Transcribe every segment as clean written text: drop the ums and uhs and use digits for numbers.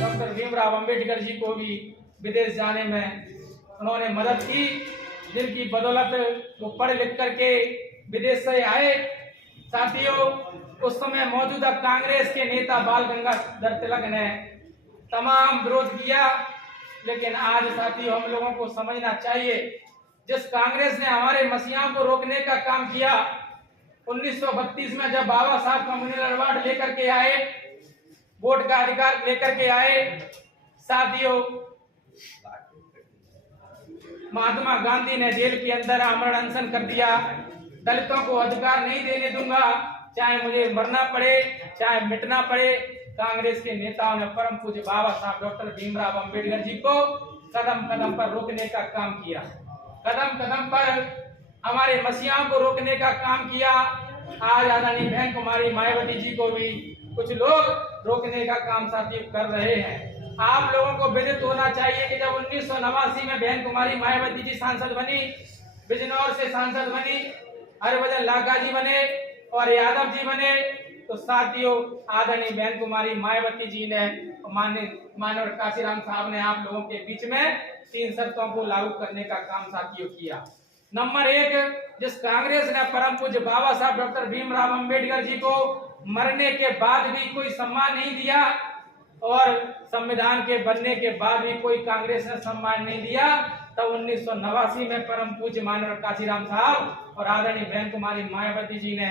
Doctor Bhimrao Ambedkar ji को भी विदेश जाने में उन्होंने मदद की, जिनकी बदौलत वो पढ़ लिख करके विदेश से आए। साथियों, उस समय मौजूदा कांग्रेस के नेता बाल गंगाधर तिलक ने तमाम विरोध किया, लेकिन आज साथियों हम लोगों को समझना चाहिए, जिस कांग्रेस ने हमारे मसीहाओं को रोकने का काम किया, 1932 में जब बाबा साहब कम्युनल अवार्ड लेकर के आए, वोट का अधिकार लेकर के आए, साथियों महात्मा गांधी ने जेल के अंदर आमरण अनशन कर दिया। दलितों को अधिकार नहीं देने दूंगा, चाहे मुझे मरना पड़े चाहे मिटना पड़े। कांग्रेस के नेताओं ने परम पूज्य बाबा साहब डॉक्टर भीमराव अंबेडकर जी को कदम कदम पर रोकने का काम किया, कदम कदम पर हमारे मसीहाओं को रोकने का काम किया। आज आदरणीय बहन कुमारी मायावती जी को भी कुछ लोग रोकने का काम साथियों कर रहे हैं। आप लोगों को विदित होना चाहिए कि जब 1989 में बहन कुमारी मायावती जी सांसद बनी, बिजनौर से सांसद बनी, हरभजन लागा जी बने और यादव जी बने, तो साथियों आदरणीय बहन कुमारी मायावती जी ने माननीय काशीराम साहब ने आप लोगों के बीच में 3 शर्तों को लागू करने का काम साथियों किया। नंबर 1, जिस कांग्रेस ने परम पूज्य बाबा साहब डॉक्टर भीमराव अंबेडकर जी को मरने के बाद भी कोई सम्मान नहीं दिया और संविधान के बनने के बाद भी कोई कांग्रेस ने सम्मान नहीं दिया, तब 1989 में परम पूज्य माननीय काशीराम साहब और आदरणीय बहन कुमारी मायावती जी ने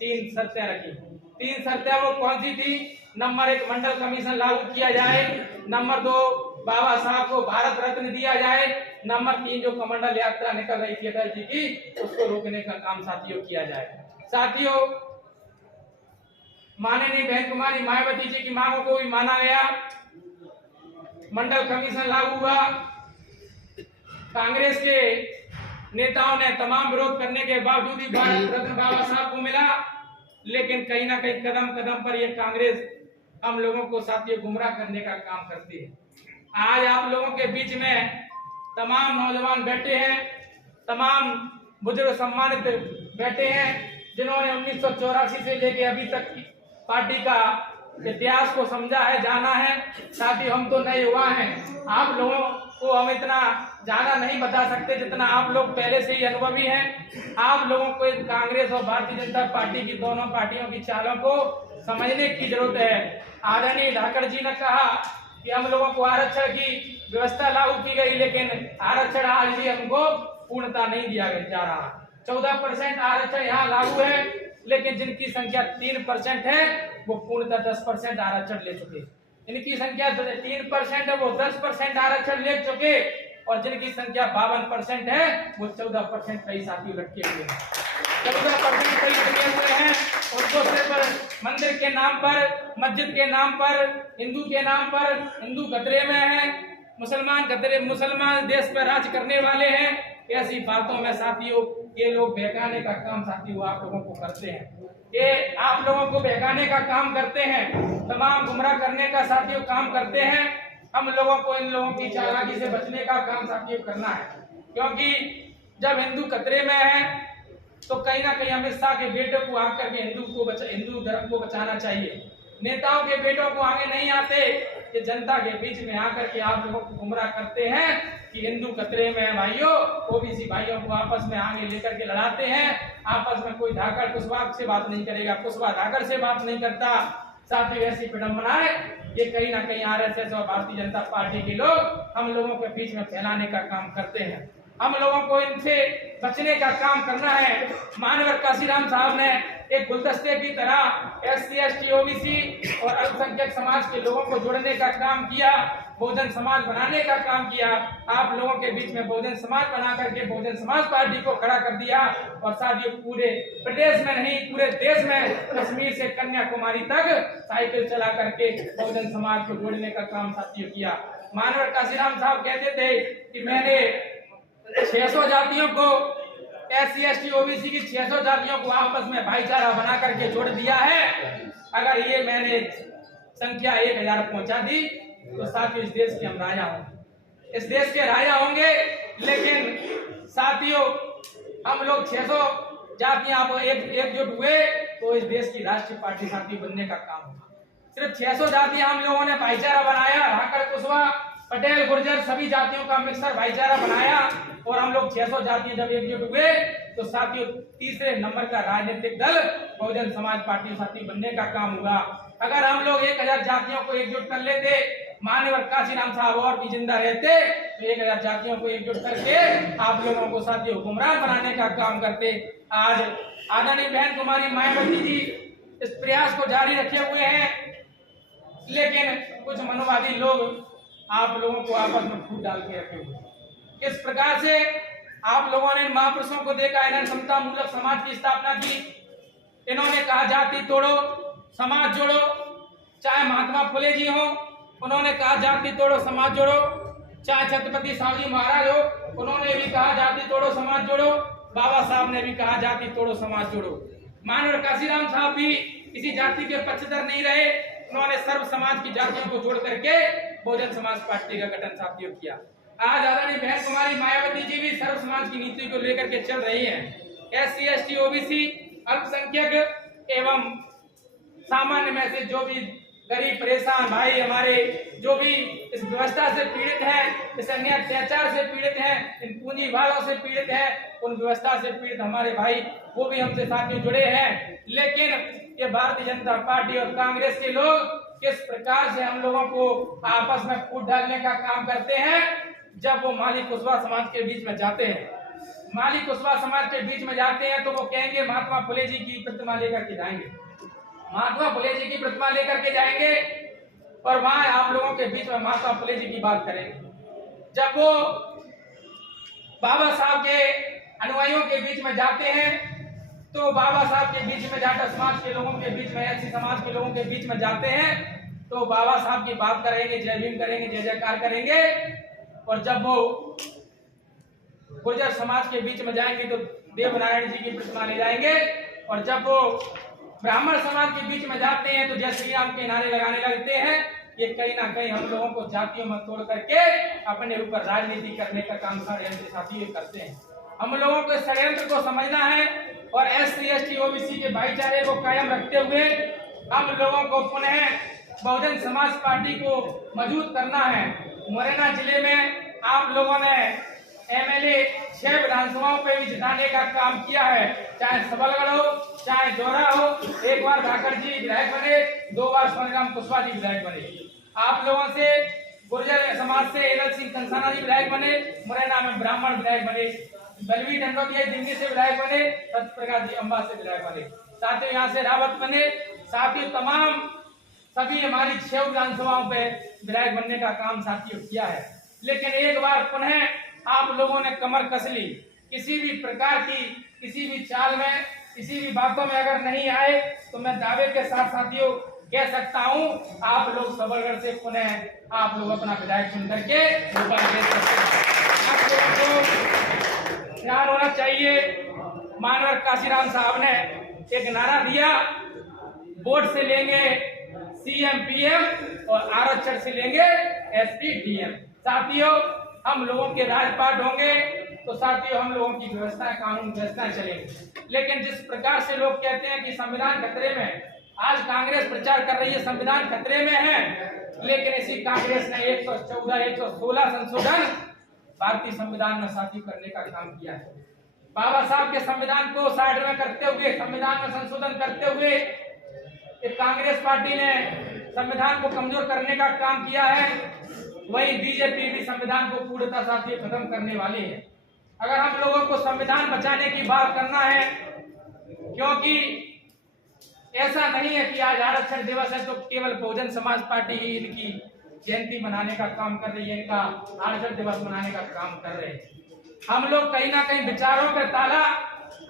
3 शर्तें रखी। 3 शर्तें वो कौन सी थी? नंबर 1, मंडल कमीशन लागू किया जाए। नंबर 2, बाबा साहब को भारत रत्न दिया जाए। नंबर 3, जो कमंडल यात्रा निकल रही थी अटल जी की, उसको रोकने का काम साथियों किया जाए। साथियों माननीय बहन कुमारी मायावती जी की मांगों को भी माना गया, मंडल कमीशन लागू हुआ। कांग्रेस के नेताओं ने तमाम विरोध करने के बावजूद भी भारत रत्न बाबा साहब को मिला, लेकिन कहीं ना कहीं कदम कदम पर यह कांग्रेस हम लोगों को साथियों गुमराह करने का काम करती है। आज आप लोगों के बीच में तमाम नौजवान बैठे हैं, तमाम बुजुर्ग सम्मानित बैठे हैं, जिन्होंने 1984 से लेके अभी तक की पार्टी का इतिहास को समझा है, जाना है। साथियों हम तो नए युवा हैं, आप लोगों को हम इतना ज्यादा नहीं बता सकते जितना आप लोग पहले से ही अनुभवी हैं। आप लोगों को कांग्रेस और भारतीय जनता पार्टी की दोनों पार्टियों की चालों को समझने की जरूरत है। आदरणीय ठाकर जी ने कहा कि हम लोगों को आरक्षण की व्यवस्था लागू की गई, लेकिन आरक्षण आज भी हमको पूर्णता नहीं दिया जा रहा। 14% आरक्षण यहाँ लागू है, लेकिन जिनकी संख्या 3% है वो पूर्णतः 10% आरक्षण ले चुके। इनकी संख्या 3% है वो 10% आरक्षण ले चुके, और जिनकी संख्या 52% है वो 14% कई साथी लटके हुए हैं। 14% कई लटके हुए हैं, उनको सिर्फ मंदिर के नाम पर, मस्जिद के नाम पर, हिंदू के नाम पर, हिंदू खतरे में है, मुसलमान देश पर राज करने वाले हैं। ऐसी बातों में साथियों ये लोग बहकाने का काम साथियों आप लोगों को करते हैं, ये आप लोगों को बहकाने का काम करते हैं, तमाम गुमराह करने का साथियों काम करते हैं। हम लोगों को इन लोगों की चालाकी से बचने का काम साथियों करना है, क्योंकि जब हिंदू खतरे में है तो कहीं ना कहीं अमित शाह के बेटे को आकर के हिंदू धर्म को बचाना चाहिए। नेताओं के बेटों को आगे नहीं आते, ये जनता के बीच में आकर के आप लोगों को गुमराह करते हैं कि हिंदू खतरे में है भाइयों। ओबीसी भाइयों को आपस में आगे लेकर के लड़ाते हैं। आपस में कोई धाकड़ कुशवाहा से बात नहीं करेगा, कुशवाहा धाकड़ से बात नहीं करता। साथियों ऐसी विडंबनाएं ये कहीं ना कहीं आरएसएस और भारतीय जनता पार्टी के लोग हम लोगों के बीच में फैलाने का काम करते हैं। हम लोगों को इनसे बचने का काम करना है। माननीय काशीराम साहब ने एक गुलदस्ते की तरह एससी, एसटी, ओबीसी और अल्पसंख्यक समाज के लोगों को जोड़ने का काम किया, बहुजन समाज बनाने का काम किया। आप लोगों के बीच में बहुजन समाज बना करके बहुजन समाज पार्टी को खड़ा कर दिया, और साथियों पूरे प्रदेश में नहीं पूरे देश में कश्मीर से कन्याकुमारी तक साइकिल चला करके बहुजन समाज को जोड़ने का काम साथियों किया। माननीय काशीराम साहब कहते थे कि मैंने 600 जातियों को, एससी, एसटी, ओबीसी की 600 जातियों को आपस में भाईचारा बना करके जोड़ दिया है। अगर ये मैंने संख्या 1000 पहुंचा दी तो साथियों इस देश के हम राजा होंगे, इस देश के राजा होंगे। लेकिन साथियों हम लोग 600 जातियां एकजुट हुए तो इस देश की राष्ट्रीय पार्टी साथियों बनने का काम होगा। सिर्फ 600 जातियां हम लोगों ने भाईचारा बनाया, राकड़, कुशवा, पटेल, गुर्जर सभी जातियों का मिक्सर भाईचारा बनाया और हम लोग 600 जातियां जब एकजुट हुए तो साथियों तीसरे नंबर का राजनीतिक दल बहुजन समाज पार्टी साथी बनने का काम होगा। अगर हम लोग 1000 जातियों को एकजुट कर लेते, माननीय काशीराम साहब और भी जिंदा रहते तो 1000 जातियों को एकजुट करके आप लोगों को साथियों गुमराह बनाने का काम करते। आज आदरणीय बहन कुमारी मायावती जी इस प्रयास को जारी रखे हुए हैं, लेकिन कुछ मनोवादी लोग आप लोगों को आपस में फूट डाल के रखे हुए। किस प्रकार से आप लोगों ने महापुरुषों को देखा, इन्होंने समता मूलक समाज की स्थापना की। इन्होंने कहा जाति तोड़ो समाज जोड़ो, चाहे महात्मा फुले जी हो उन्होंने कहा जाति तोड़ो समाज जोड़ो, चाहे छत्रपति शिवाजी महाराज हो उन्होंने भी कहा जाति तोड़ो समाज जोड़ो, बाबा साहब ने भी कहा जाति तोड़ो समाज जोड़ो। माननीय काशीराम साहब भी किसी जाति के पक्षधर नहीं रहे, उन्होंने सर्व समाज की जातियों को जोड़ करके बहुजन समाज पार्टी का गठन साथियों किया। आज आदरणीय बहन कुमारी मायावती जी भी सर्व समाज की नीति को लेकर के चल रही हैं। SC ST OBC अल्पसंख्यक एवं सामान्य में से जो भी गरीब परेशान भाई हमारे जो भी इस व्यवस्था से पीड़ित हैं, इस अन्य अत्याचार से पीड़ित हैं, इन पूंजीवादों से पीड़ित हैं, उन व्यवस्था से पीड़ित हमारे भाई वो भी हमसे साथियों जुड़े हैं। लेकिन ये भारतीय जनता पार्टी और कांग्रेस के लोग किस प्रकार से हम लोगों को आपस में फूट डालने का काम करते हैं। जब वो माली कुशवा समाज के बीच में जाते हैं, माली कुशवा समाज के बीच में जाते हैं तो वो कहेंगे महात्मा फुले जी की प्रतिमा लेकर के जाएंगे, महात्मा फुले जी की प्रतिमा लेकर के जाएंगे और वहां आप लोगों के बीच में महात्मा फुले जी की बात करेंगे। जब वो बाबा साहब के अनुयायियों के बीच में जाते हैं तो बाबा साहब के बीच में जाकर समाज के लोगों के बीच में, ऐसी समाज के लोगों के बीच में जाते हैं तो बाबा साहब की बात करेंगे, जय भीम करेंगे, जय जयकार करेंगे। और जब वो गुर्जर समाज के बीच में जाएंगे तो देवनारायण जी की प्रतिमा ले जाएंगे और जब वो ब्राह्मण समाज के बीच में जाते हैं तो जय श्री राम के नारे लगाने लगते हैं। ये कहीं ना कहीं हम लोगों को जातियों में तोड़ करके अपने ऊपर राजनीति करने का काम षड्यंत्र साथी करते हैं। हम लोगों को षड्यंत्र को समझना है और SC ST OBC के भाईचारे को कायम रखते हुए हम लोगों को पुनः बहुजन समाज पार्टी को मजबूत करना है। मुरैना जिले में आप लोगों ने MLA 6 विधानसभाओं पे भी जिताने का काम किया है, चाहे सबलगढ़ हो चाहे जोरा हो। एक बार धाकड़ जी विधायक बने, 2 बार सोनीराम कुशवाहा जी विधायक बने। आप लोगों से गुर्जर समाज से एल सिंह कंसाना जी विधायक बने, मुरैना में ब्राह्मण विधायक बने, बलवीर डंडोतिया दिल्ली से विधायक बने, सत्यप्रकाश जी अम्बा से विधायक बने, साथियों यहाँ से रावत बने। साथियों तमाम सभी हमारी 6 विधानसभाओं पे विधायक बनने का काम साथियों किया है। लेकिन एक बार पुनः आप लोगों ने कमर कस ली, किसी भी प्रकार की किसी भी चाल में किसी भी बातों में अगर नहीं आए तो मैं दावे के साथ साथियों कह सकता हूं आप लोग सबलगढ़ से पुनः आप लोग अपना विधायक चुन करके ऊपर भेज सकते हैं। आप लोगों को ध्यान होना चाहिए। माननीय काशीराम साहब ने एक नारा दिया, वोट से लेंगे CM PM और आरक्षण से लेंगे SP DM। साथियों हम लोगों के राजपाट होंगे तो साथियों हम लोगों की व्यवस्था कानून व्यवस्थाएं चलेंगी। लेकिन जिस प्रकार से लोग कहते हैं कि संविधान खतरे में, आज कांग्रेस प्रचार कर रही है संविधान खतरे में है, लेकिन इसी कांग्रेस ने 114 116 संशोधन भारतीय संविधान में साथी करने का काम किया है। बाबा साहब के संविधान को साइड में करते हुए, संविधान में संशोधन करते हुए कांग्रेस पार्टी ने संविधान को कमजोर करने का काम किया है। वही बीजेपी भी संविधान को पूर्णतः साथी खत्म करने वाली है। अगर हम लोगों को संविधान बचाने की बात करना है, क्योंकि ऐसा नहीं है कि आज आरक्षण दिवस है तो केवल बहुजन समाज पार्टी ही इनकी जयंती मनाने का काम कर रही है, इनका आरक्षण दिवस मनाने का काम कर रहे हैं। हम लोग कहीं ना कहीं विचारों पे ताला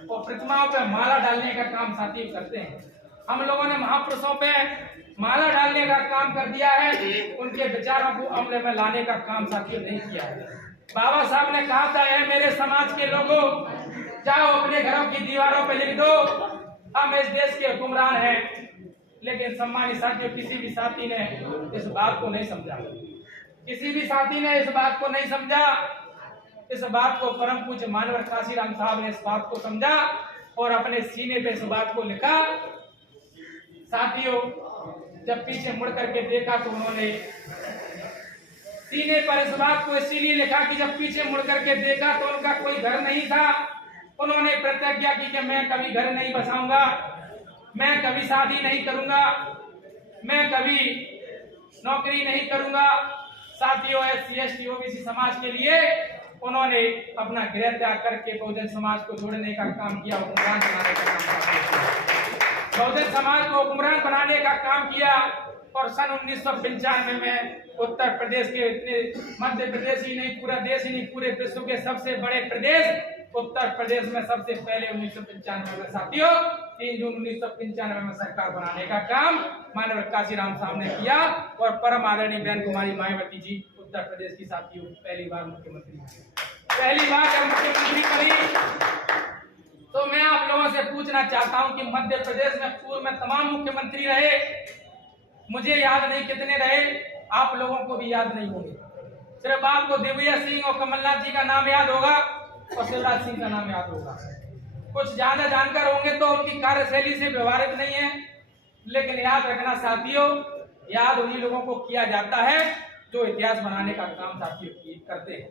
और प्रतिमाओं पे माला डालने का काम साथी करते हैं। हम लोगों ने महापुरुषों पे माला डालने का काम कर दिया है, उनके विचारों को अमल में लाने का काम साथियों नहीं किया है। बाबा साहब ने कहा था, ऐ मेरे समाज के लोगों, जाओ अपने घरों की दीवारों पे लिख दो हम इस देश के हुक्मरान हैं। लेकिन सम्मानित साथियों किसी भी साथी ने इस बात को नहीं समझा, किसी भी साथी ने इस बात को नहीं समझा। इस बात को परम पूज्य माननीय काशीराम साहब ने इस बात को समझा और अपने सीने पे इस बात को लिखा साथियों, जब पीछे मुड़ करके देखा तो उन्होंने सीने पर इस बात को इसीलिए लिखा कि जब पीछे मुड़ करके देखा तो उनका कोई घर नहीं था। उन्होंने प्रतिज्ञा की कि मैं कभी घर नहीं बसाऊंगा, मैं कभी शादी नहीं करूंगा, मैं कभी नौकरी नहीं करूंगा। साथियों, SC ST OBC समाज के लिए उन्होंने अपना गृह त्याग करके बहुजन समाज को जोड़ने का काम किया, हुक्मरान बनाने का काम किया, बहुजन समाज को हुक्मरान बनाने का काम किया। और सन 1995 में उत्तर प्रदेश के, इतने मध्य प्रदेश ही नहीं, पूरा देश ही नहीं, पूरे विश्व के सबसे बड़े प्रदेश उत्तर प्रदेश में सबसे पहले 1995 में साथियों 3 जून 1995 में सरकार बनाने का काम माननीय काशीराम साहब ने किया। और परम आदरणीय बहन कुमारी मायावती जी उत्तर प्रदेश की साथियों पहली बार मुख्यमंत्री बनी। तो मैं आप लोगों से पूछना चाहता हूं कि मध्य प्रदेश में पूर्व में तमाम मुख्यमंत्री रहे, मुझे याद नहीं कितने रहे, आप लोगों को भी याद नहीं होंगे। सिर्फ आपको दिग्विजय सिंह और कमलनाथ जी का नाम याद होगा और शिवराज सिंह का नाम याद होगा। कुछ ज्यादा जानकार होंगे तो उनकी कार्यशैली से व्यवहारिक नहीं है, लेकिन याद रखना साथियों, याद उन्हीं लोगों को किया जाता है जो इतिहास बनाने का काम साथियों करते हैं।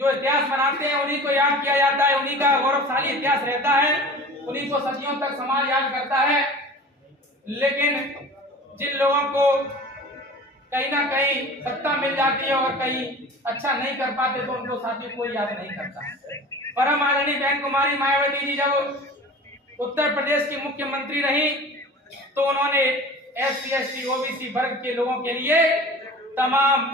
जो इतिहास बनाते हैं उन्हीं को याद किया जाता है, उन्हीं का गौरवशाली इतिहास रहता है, उन्हीं को सदियों तक समाज याद करता है। लेकिन जिन लोगों को कहीं ना कहीं सत्ता मिल जाती है और कहीं अच्छा नहीं कर पाते तो उनको साथियों कोई याद नहीं करता। परम आदरणीय बहन कुमारी मायावती जी जब उत्तर प्रदेश की मुख्यमंत्री रही तो उन्होंने SC ST OBC वर्ग के लोगों के लिए तमाम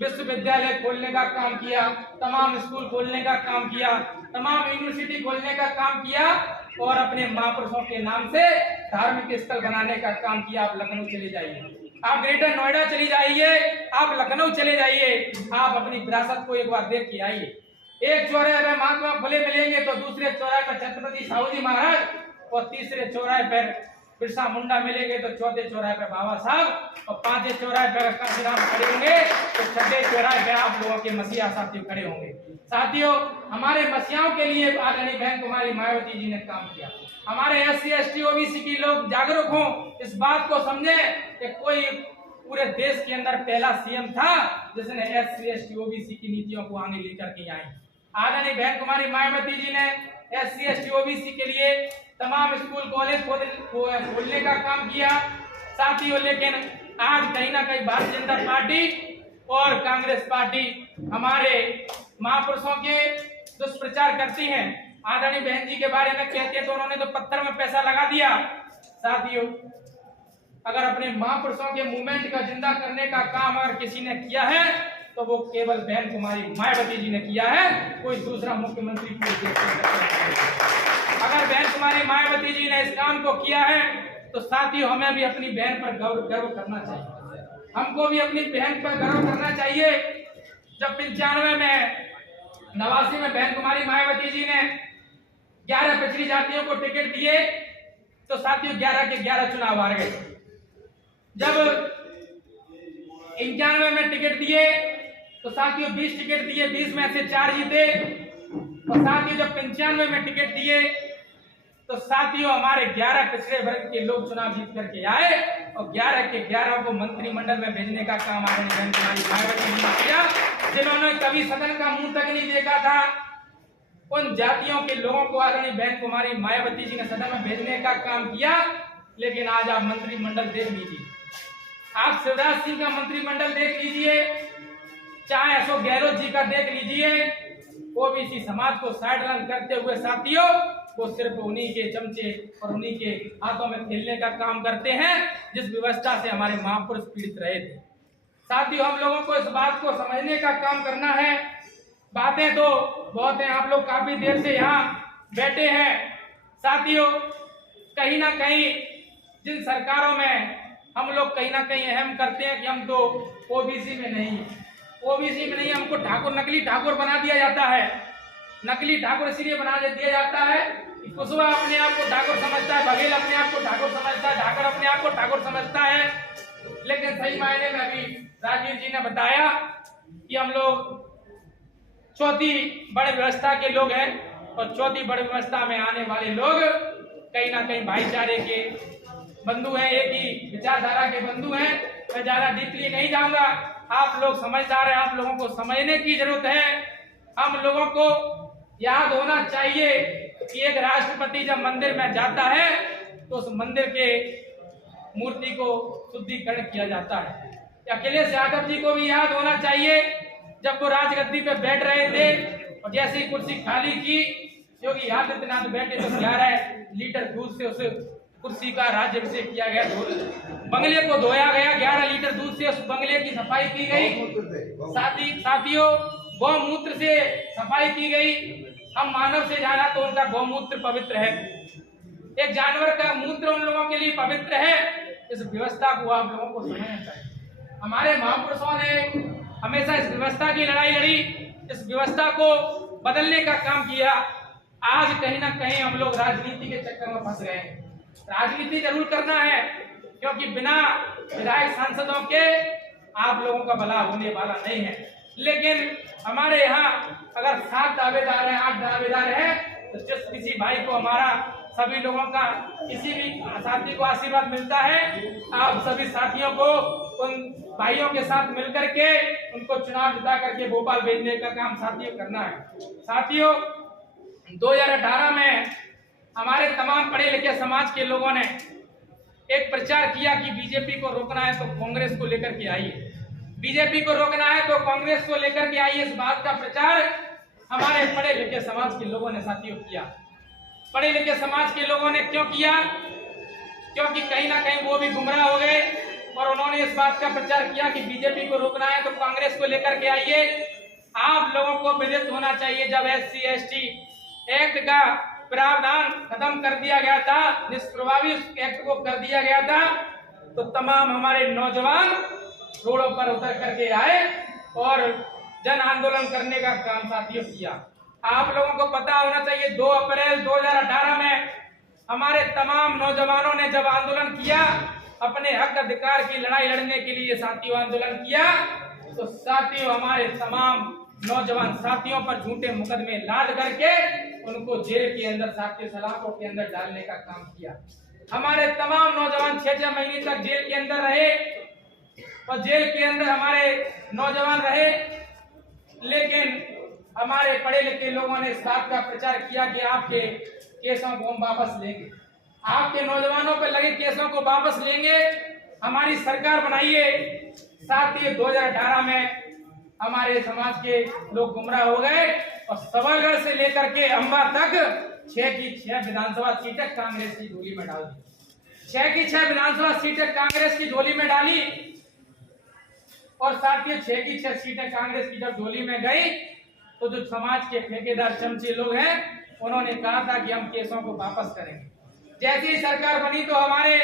विश्वविद्यालय खोलने का काम किया, तमाम स्कूल खोलने का काम किया, तमाम यूनिवर्सिटी खोलने का काम किया और अपने महापुरुषों के नाम से धार्मिक स्थल बनाने का काम किया। आप लखनऊ चले जाइए, आप ग्रेटर नोएडा चली जाइए, आप लखनऊ चले जाइए, आप अपनी विरासत को एक बार देख के आइए। एक चौराहे पर महात्मा फुले मिलेंगे तो दूसरे चौराहे पर छत्रपति साहू जी महाराज और तीसरे चौराहे पर बिरसा मुंडा मिलेंगे तो चौथे चौराहे पर बाबा साहब और पांचवें चौराहे पर काशीराम खड़े होंगे तो छठे चौराहे पर आप लोगों के मसीहा साथियों खड़े होंगे। साथियों, हमारे मसीहाओं के लिए आदरणीय बहन कुमारी मायावती जी ने काम किया। हमारे SC ST OBC की लोग जागरूक हों, इस बात को समझे कि कोई पूरे देश के अंदर पहला CM था जिसने SC ST OBC की नीतियों को आगे लेकर के आई। आदरणीय बहन कुमारी मायावती जी ने SC ST OBC के लिए तमाम स्कूल कॉलेज खोलने का काम किया साथियों। लेकिन आज कहीं ना कहीं भारतीय जनता पार्टी और कांग्रेस पार्टी हमारे महापुरुषों के दुष्प्रचार करती हैं। आदरणीय बहन जी के बारे में कहते हैं तो उन्होंने तो पत्थर में पैसा लगा दिया। साथियों, अगर अपने महापुरुषों के मूवमेंट का जिंदा करने का काम अगर किसी ने किया है तो वो केवल बहन कुमारी मायावती जी ने किया है, कोई दूसरा मुख्यमंत्री अगर बहन कुमारी मायावती जी ने इस काम को किया है तो साथियों हमें भी अपनी बहन पर गर्व करना चाहिए, हमको भी अपनी बहन पर गर्व करना चाहिए। जब 95 में 89 में बहन कुमारी मायावती जी ने 11 पिछड़ी जातियों को टिकट दिए तो साथियों 11 के 11 चुनाव हार गए। जब 91 में टिकट दिए तो साथियों 20 टिकट दिए, 20 में से 4 जीते। और साथियों जब 95 में टिकट दिए तो साथियों हमारे 11 पिछड़े वर्ग के लोग चुनाव जीत करके आए और 11 के 11 को मंत्रिमंडल में भेजने का काम आदरणीय बहन कुमारी मायावती जी ने किया, जिन्होंने कभी सदन का मुंह तक नहीं देखा था। उन जातियों के लोगों को आदरणीय बहन कुमारी मायावती जी ने सदन में भेजने का काम किया। लेकिन आज आप मंत्रिमंडल देख लीजिए, आप शिवराज सिंह का मंत्रिमंडल देख लीजिए, चाहे अशोक गहलोत जी का देख लीजिए, OBC समाज को साइडलाइन करते हुए साथियों वो सिर्फ उन्हीं के चमचे और उन्हीं के हाथों में खेलने का काम करते हैं जिस व्यवस्था से हमारे महापुरुष पीड़ित रहे थे। साथियों, हम लोगों को इस बात को समझने का काम करना है। बातें तो बहुत हैं, आप लोग काफी देर से यहाँ बैठे हैं। साथियों, कहीं ना कहीं जिन सरकारों में हम लोग कहीं ना कहीं अहम करते हैं कि हम तो OBC में नहीं, OBC में नहीं, हमको ठाकुर नकली ठाकुर बना दिया जाता है। नकली ठाकुर इसलिए बना दिया जाता है कि कुशवा अपने आप को ठाकुर समझता है, बघेल अपने आप को ठाकुर समझता है, ठाकुर अपने आप को ठाकुर समझता है। लेकिन सही मायने में अभी राजीव जी ने बताया कि हम लोग चौथी बड़ी व्यवस्था के लोग हैं और चौथी बड़ी व्यवस्था में आने वाले लोग कहीं ना कहीं भाईचारे के, बंधु हैं, एक ही विचारधारा के बंधु हैं। मैं ज्यादा डीपली नहीं जाऊंगा, आप लोग समझदार हैं, आप लोगों को समझने की जरूरत है। हम लोगों को याद होना चाहिए कि एक राष्ट्रपति जब मंदिर में जाता है तो उस मंदिर के मूर्ति को शुद्धिकरण किया जाता है। अखिलेश यादव जी को भी याद होना चाहिए, जब वो राजगद्दी पे बैठ रहे थे और जैसे ही कुर्सी खाली की, योगी आदित्यनाथ बैठे तो 11 लीटर दूध से उस कुर्सी का राज्याभिषेक किया गया, बंगले को धोया गया, 11 लीटर दूध से उस बंगले की सफाई की गई। साथियों, गौमूत्र से सफाई की गई। हम मानव से ज्यादा तो उनका गौमूत्र पवित्र है, एक जानवर का मूत्र उन लोगों के लिए पवित्र है। इस व्यवस्था को आप लोगों को समझना चाहिए। हमारे महापुरुषों ने हमेशा इस व्यवस्था की लड़ाई लड़ी, इस व्यवस्था को बदलने का काम किया। आज कहीं ना कहीं हम लोग राजनीति के चक्कर में फंस गए हैं। राजनीति जरूर करना है, क्योंकि बिना विधायक सांसदों के आप लोगों का भला होने वाला नहीं है। लेकिन हमारे यहाँ अगर 7 दावेदार हैं, 8 दावेदार हैं, तो जिस किसी भाई को हमारा सभी लोगों का किसी भी साथी को आशीर्वाद मिलता है, आप सभी साथियों को उन भाइयों के साथ मिलकर के उनको चुनाव जिता करके भोपाल भेजने का काम साथियों करना है। साथियों, 2018 में हमारे तमाम पढ़े लिखे समाज के लोगों ने एक प्रचार किया कि बीजेपी को रोकना है तो कांग्रेस को लेकर के आइए, बीजेपी को रोकना है तो कांग्रेस को लेकर के आइए। इस बात का प्रचार हमारे पढ़े लिखे समाज के लोगों ने साथियों किया। पढ़े लिखे समाज के लोगों ने क्यों किया? क्योंकि कहीं ना कहीं वो भी गुमराह हो गए और उन्होंने इस बात का प्रचार किया कि बीजेपी को रोकना है तो कांग्रेस को लेकर के आइए। आप लोगों को विदित होना चाहिए, जब SC/ST एक्ट का प्रावधान खत्म कर दिया गया था, निष्प्रभावी एक्ट को कर दिया गया था, तो तमाम हमारे नौजवान रोडों पर उतर करके आए और जन आंदोलन करने का काम साथियों किया। आप लोगों को पता होना चाहिए, 2 अप्रैल 2018 में हमारे तमाम नौजवानों ने जब आंदोलन किया, अपने हक अधिकार की लड़ाई लड़ने के लिए साथियों आंदोलन किया, तो साथियों हमारे तमाम नौजवान साथियों पर झूठे मुकदमे लाद करके उनको जेल के अंदर, साथियों सलाखों के अंदर डालने का काम किया। हमारे तमाम नौजवान 6-6 महीने तक जेल के अंदर रहे और जेल के अंदर हमारे नौजवान रहे। लेकिन हमारे पढ़े लिखे लोगों ने इस बात का प्रचार किया कि आपके केसों को हम वापस लेंगे, आपके नौजवानों पर लगे केसों को वापस लेंगे, हमारी सरकार बनाइए। साथ ही 2018 में हमारे समाज के लोग गुमराह हो गए और सबलगढ़ से लेकर के अंबा तक 6 की 6 विधानसभा सीटें कांग्रेस की झोली में डाल दी। 6 की 6 विधानसभा सीटें कांग्रेस की झोली में डाली और साथ ही 6 की 6 सीटें कांग्रेस की जब झोली में गई तो जो समाज के ठेकेदार चमचे लोग हैं, उन्होंने कहा था कि हम केसों को वापस करेंगे। जैसे ही सरकार बनी तो हमारे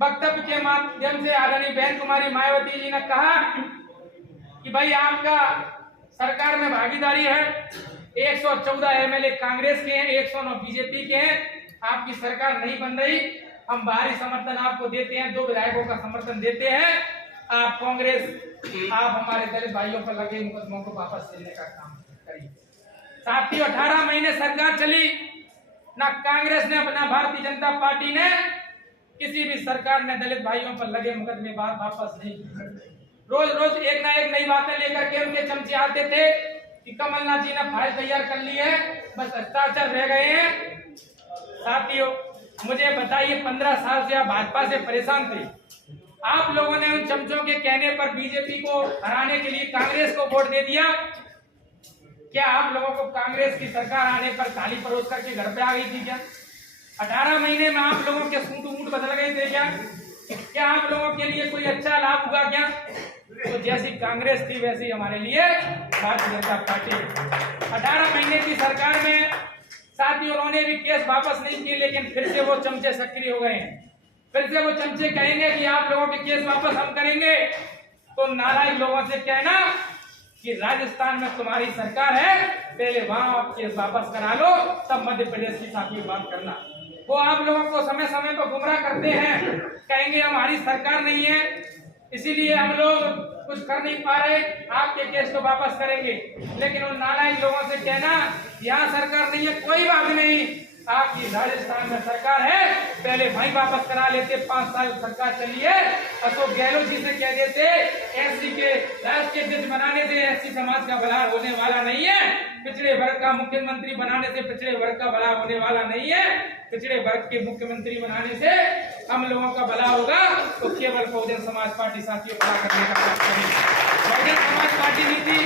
वक्तव्य के माध्यम से आदरणीय बहन कुमारी मायावती जी ने कहा कि भाई आपका सरकार में भागीदारी है, 114 MLA कांग्रेस के हैं, 109 बीजेपी के हैं, आपकी सरकार नहीं बन रही, हम बाहरी समर्थन आपको देते हैं, 2 विधायकों का समर्थन देते हैं, आप कांग्रेस, आप हमारे दलित भाइयों पर लगे मुकदमों को वापस लेने का काम करिए। साथियों, 18 महीने सरकार चली, ना कांग्रेस ने, ना भारतीय जनता पार्टी ने, किसी भी सरकार ने दलित भाइयों पर लगे मुकदमे वापस नहीं किए। रोज रोज एक ना एक नई बातें लेकर के उनके चमचे आते थे कि कमलनाथ जी ने फाइल तैयार कर ली है, बस हस्ताक्षर रह गए हैं। साथियों, मुझे बताइए, 15 साल से आप भाजपा से परेशान थे, आप लोगों ने उन चमचों के कहने पर बीजेपी को हराने के लिए कांग्रेस को वोट दे दिया। क्या आप लोगों को कांग्रेस की सरकार आने पर थाली परोस करके घर पे आ गई थी क्या? 18 महीने में आप लोगों के सूट वूट बदल गए थे क्या? क्या आप लोगों के लिए कोई अच्छा लाभ हुआ क्या? तो जैसी कांग्रेस थी वैसी हमारे लिए भारतीय जनता पार्टी। 18 महीने की सरकार में साथियों उन्होंने भी केस वापस नहीं किए, लेकिन फिर से वो चमचे सक्रिय हो गए हैं। फिर से वो चमचे कहेंगे कि आप लोगों के केस वापस हम करेंगे, तो नारायण लोगों से कहना कि राजस्थान में तुम्हारी सरकार है, पहले वहां आप केस वापस करा लो, तब मध्य प्रदेश की साथी बात करना। वो आप लोगों को समय समय पर गुमराह करते हैं, कहेंगे हमारी सरकार नहीं है इसीलिए हम लोग कुछ कर नहीं पा रहे, आपके केस को वापस करेंगे। लेकिन उन नालायक लोगों से कहना यहाँ सरकार नहीं है, कोई बात नहीं, आपकी राजस्थान में सरकार है, पहले वहीं वापस करा लेते, 5 साल सरकार चली है। अशोक गहलोत जी से कह देते एससी के राष्ट्रीय अध्यक्ष बनाने से एससी समाज का भला होने वाला नहीं है, पिछड़े वर्ग का मुख्यमंत्री बनाने से पिछड़े वर्ग का भला होने वाला नहीं है, पिछड़े वर्ग के मुख्यमंत्री बनाने से हम लोगों का भला होगा, तो केवल बहुजन समाज पार्टी साथियों भला करने का काम करेगी। बहुजन समाज पार्टी नीति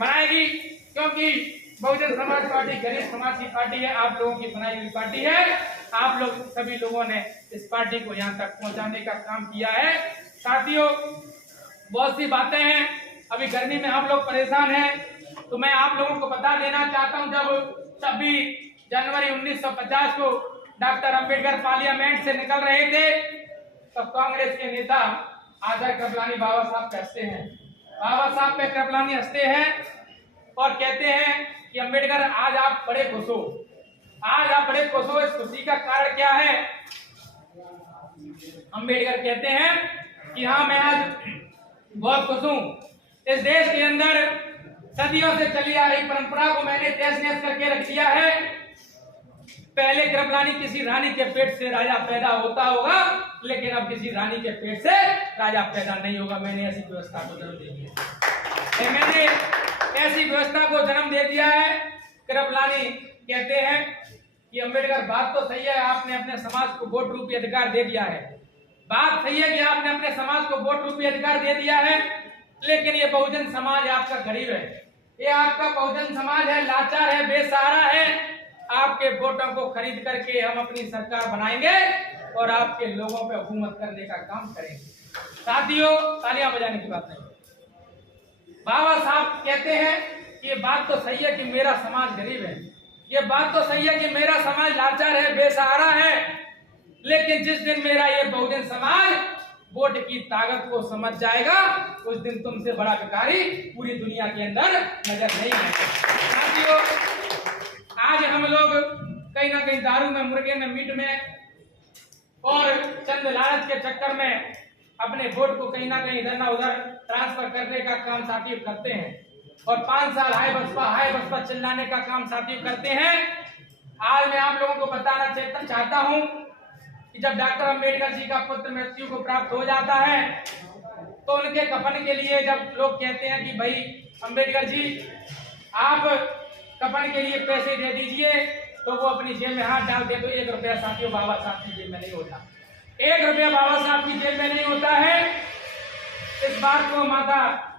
बनाएगी, क्योंकि बहुजन समाज पार्टी गरीब समाज की पार्टी है, आप लोगों की बनाई हुई पार्टी है। आप लोग सभी लोगों ने इस पार्टी को यहाँ तक पहुँचाने का काम किया है। साथियों, बहुत सी बातें हैं, अभी गर्मी में हम लोग परेशान हैं, तो मैं आप लोगों को बता देना चाहता हूँ, जब 26 जनवरी 1950 को डॉक्टर अंबेडकर पार्लियामेंट से निकल रहे थे, तब कांग्रेस के नेता आदर कृपलानी बाबा साहब हंसते हैं, बाबा साहब पे कृपलानी हंसते हैं और कहते हैं कि अंबेडकर आज आप बड़े खुश हो, आज आप बड़े खुश हो, इस खुशी का कारण क्या है? अंबेडकर कहते हैं कि हाँ, मैं आज बहुत खुश हूँ, इस देश के अंदर सदियों से चली आ रही परंपरा को मैंने तहस नहस करके रख दिया है। पहले कृपलानी किसी रानी के पेट से राजा पैदा होता होगा, लेकिन अब किसी रानी के पेट से राजा पैदा नहीं होगा। मैंने ऐसी व्यवस्था को जन्म दे दिया, मैंने ऐसी व्यवस्था को जन्म दे दिया है। कृपलानी कहते हैं कि अंबेडकर बात तो सही है, आपने अपने समाज को वोट रूपी अधिकार दे दिया है, बात सही है कि आपने अपने समाज को वोट रूपी अधिकार दे दिया है, लेकिन ये बहुजन समाज आपका गरीब है, ये आपका बहुजन समाज है, लाचार है, बेसहारा है। आपके वोटों को खरीद करके हम अपनी सरकार बनाएंगे और आपके लोगों पे हुकूमत करने का काम करेंगे। साथियों, तालियां बजाने की बात नहीं। बाबा साहब कहते हैं कि ये बात तो सही है कि मेरा समाज गरीब है, ये बात तो सही है कि मेरा समाज लाचार है, बेसहारा है, लेकिन जिस दिन मेरा ये बहुजन समाज वोट की ताकत को समझ जाएगा, उस दिन तुमसे बड़ा भिखारी पूरी दुनिया के अंदर नजर नहीं आएगा। साथियों, आज हम लोग कहीं ना कहीं दारू में, मुर्गे में, मीट में और चंद लालच के चक्कर में अपने वोट को कहीं ना कहीं इधर ना उधर ट्रांसफर करने का काम साथियों करते हैं और 5 साल हाय बसपा चिल्लाने का काम साथियों करते हैं। आज मैं आप लोगों को बताना चाहता हूं कि जब डॉक्टर अंबेडकर जी का पुत्र मृत्यु को प्राप्त हो जाता है, तो उनके कफन के लिए जब लोग कहते हैं कि भाई अंबेडकर जी आप कफन के लिए पैसे दे दीजिए, तो वो अपनी जेब में हाथ डालते, तो 1 रुपया साथियों बाबा साहब की जेब में नहीं होता, 1 रुपया बाबा साहब की जेब में नहीं होता है। इस बात को माता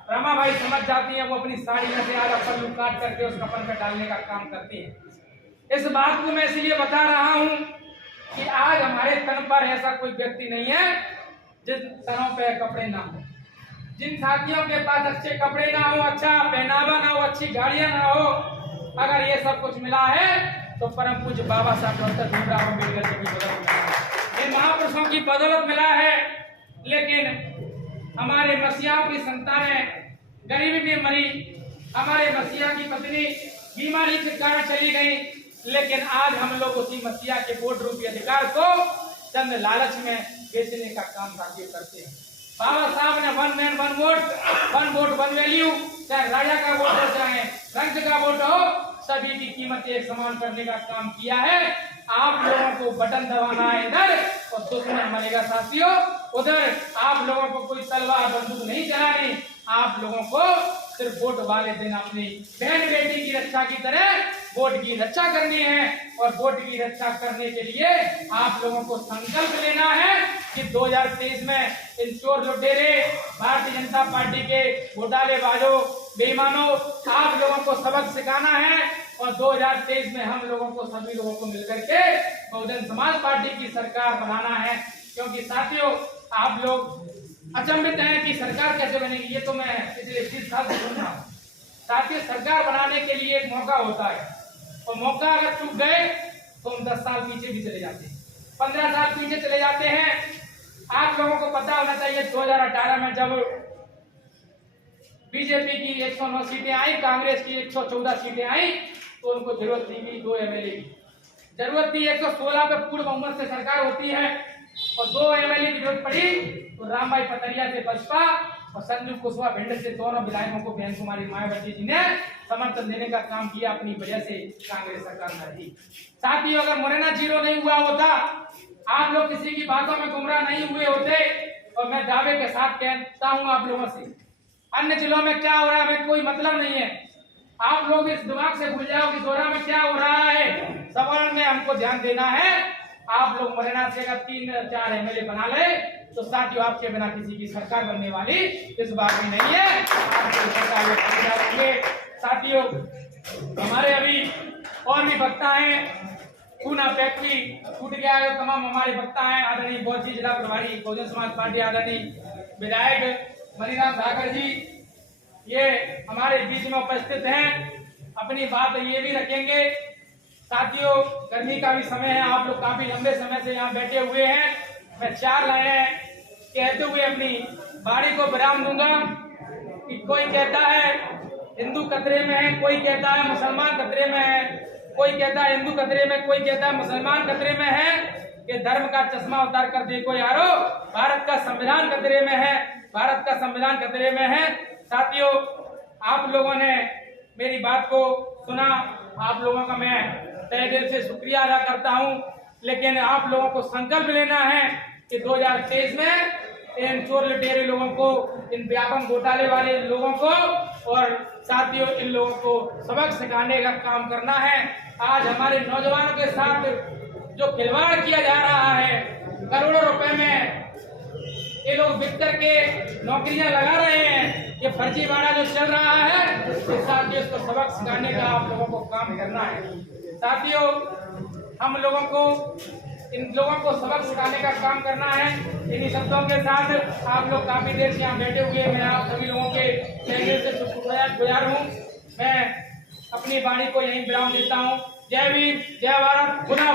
रमाबाई समझ जाती है, वो अपनी साड़ी में से आधा पल्लू काट करके उस कफन में डालने का काम करती है। इस बात को मैं इसलिए बता रहा हूं कि आज हमारे तन पर ऐसा कोई व्यक्ति नहीं है जिन तनों पे कपड़े ना हो, जिन साथियों के पास अच्छे कपड़े ना हो, अच्छा पहनावा ना हो, अच्छी गाड़ियां ना हो, अगर ये सब कुछ मिला है तो परम पूज्य बाबा साहब डॉक्टर भीमराव अम्बेडकर जी की बदौलत मिला है, इन महापुरुषों की बदौलत मिला है। लेकिन हमारे मसीहाओं की संतानें गरीबी में मरी, हमारे मसीहा की पत्नी बीमारी के कारण चली गई, लेकिन आज हम लोग उसी मसीहा के वोट रूपी अधिकार को चंद लालच में बेचने का काम साथियों करते हैं। बाबा साहब ने 1 मैन 1 वोट 1 वैल्यू, चाहे राजा का वोट हो चाहे रंग का वोट हो, सभी की कीमत एक समान करने का काम किया है। आप लोगों को बटन दबाना है इधर और दुश्मन मरेगा साथियों उधर। आप लोगों को कोई तलवार बंदूक नहीं चलानी, आप लोगों को सिर्फ वोट वाले दिन अपनी बहन बेटी की रक्षा की तरह वोट की रक्षा करनी है। और वोट की रक्षा करने के लिए आप लोगों को संकल्प लेना है कि 2023 में इन चोर लुटेरे भारतीय जनता पार्टी के घोटालेबाजों, बेईमानों, आप लोगों को सबक सिखाना है और 2023 में हम लोगों को, सभी लोगों को मिलकर के बहुजन समाज पार्टी की सरकार बनाना है। क्योंकि साथियों, आप लोग अचंभित हैं कि सरकार कैसे बनेगी, ये तो मैं पिछले 30 साल से सुन रहा हूँ। साथियों, सरकार बनाने के लिए एक मौका होता है और मौका अगर चूक गए तो हम 10 साल पीछे भी चले जाते हैं, 15 साल पीछे चले जाते हैं। आप लोगों को पता होना चाहिए 2018 में जब बीजेपी की 109 सीटें आई, कांग्रेस की 114 सीटें आई, तो उनको जरूरत नहीं थी 2 एमएलए की, जरूरत थी 116 पे पूर्ण बहुमत से सरकार होती है और 2 एमएलए की जरूरत पड़ी तो रामभाई पतरिया से बसपा और संजू कुशवाहा भिंड से दोनों विधायकों को बहन कुमारी मायावती जी ने समर्थन देने का काम किया, अपनी वजह से कांग्रेस सरकार में रही। साथियों, अगर मुरैना जीरो नहीं हुआ होता, आप लोग किसी की बातों में गुमराह नहीं हुए होते, और मैं दावे के साथ कहता हूं आप लोगों से, अन्य जिलों में क्या हो रहा है हमें कोई मतलब नहीं है। आप लोग इस दिमाग से भूल जाओ कि दोरा में क्या हो रहा है, सवाल में हमको ध्यान देना है। आप लोग मुरैना से अगर 3-4 एमएलए बना ले तो साथियों आपके बिना किसी की सरकार बनने वाली इस बात में नहीं है, आपकी सरकार में बन जाएंगे। साथियों, हमारे अभी और भी वक्ता हैं, पूना फैक्ट्री टूट गया है, तमाम हमारे वक्ता हैं, आदरणीय बौद्ध जिला प्रभारी बहुजन समाज पार्टी आदरणीय विधायक मणिराम सागर जी ये हमारे बीच में उपस्थित हैं, अपनी बात ये भी रखेंगे। साथियों, गर्मी का भी समय है, आप लोग काफी लंबे समय से यहाँ बैठे हुए हैं। मैं 4 लाइनें कहते हुए अपनी बारी को विराम दूंगा कि कोई कहता है हिंदू खतरे में है, कोई कहता है मुसलमान खतरे में है, कोई कहता है हिंदू खतरे में, कोई कहता है मुसलमान खतरे में है। ये धर्म का चश्मा उतार कर देखो यारो, भारत का संविधान खतरे में है, भारत का संविधान खतरे में है। साथियों, आप लोगों ने मेरी बात को सुना, आप लोगों का मैं तहे दिल से शुक्रिया अदा करता हूं, लेकिन आप लोगों को संकल्प लेना है कि 2023 में इन चोर लुटेरे लोगों को, इन व्यापक घोटाले वाले लोगों को और साथियों इन लोगों को सबक सिखाने का काम करना है। आज हमारे नौजवानों के साथ जो खिलवाड़ किया जा रहा है, करोड़ों रुपए में ये लोग बिक करके नौकरियां लगा रहे हैं, ये फर्जीवाड़ा जो चल रहा है, इस साथियों इसको सबक सिखाने का आप लोगों को काम करना है। साथियों, हम लोगों को इन लोगों को सबक सिखाने का काम करना है। इन्हीं शब्दों के साथ आप लोग काफी देर से यहाँ बैठे हुए, मैं आप सभी लोगों के चेहरे से शुक्रगुजार हूँ। मैं अपनी वाणी को यहीं विराम देता हूँ। जय भीम, जय भारत, पुनः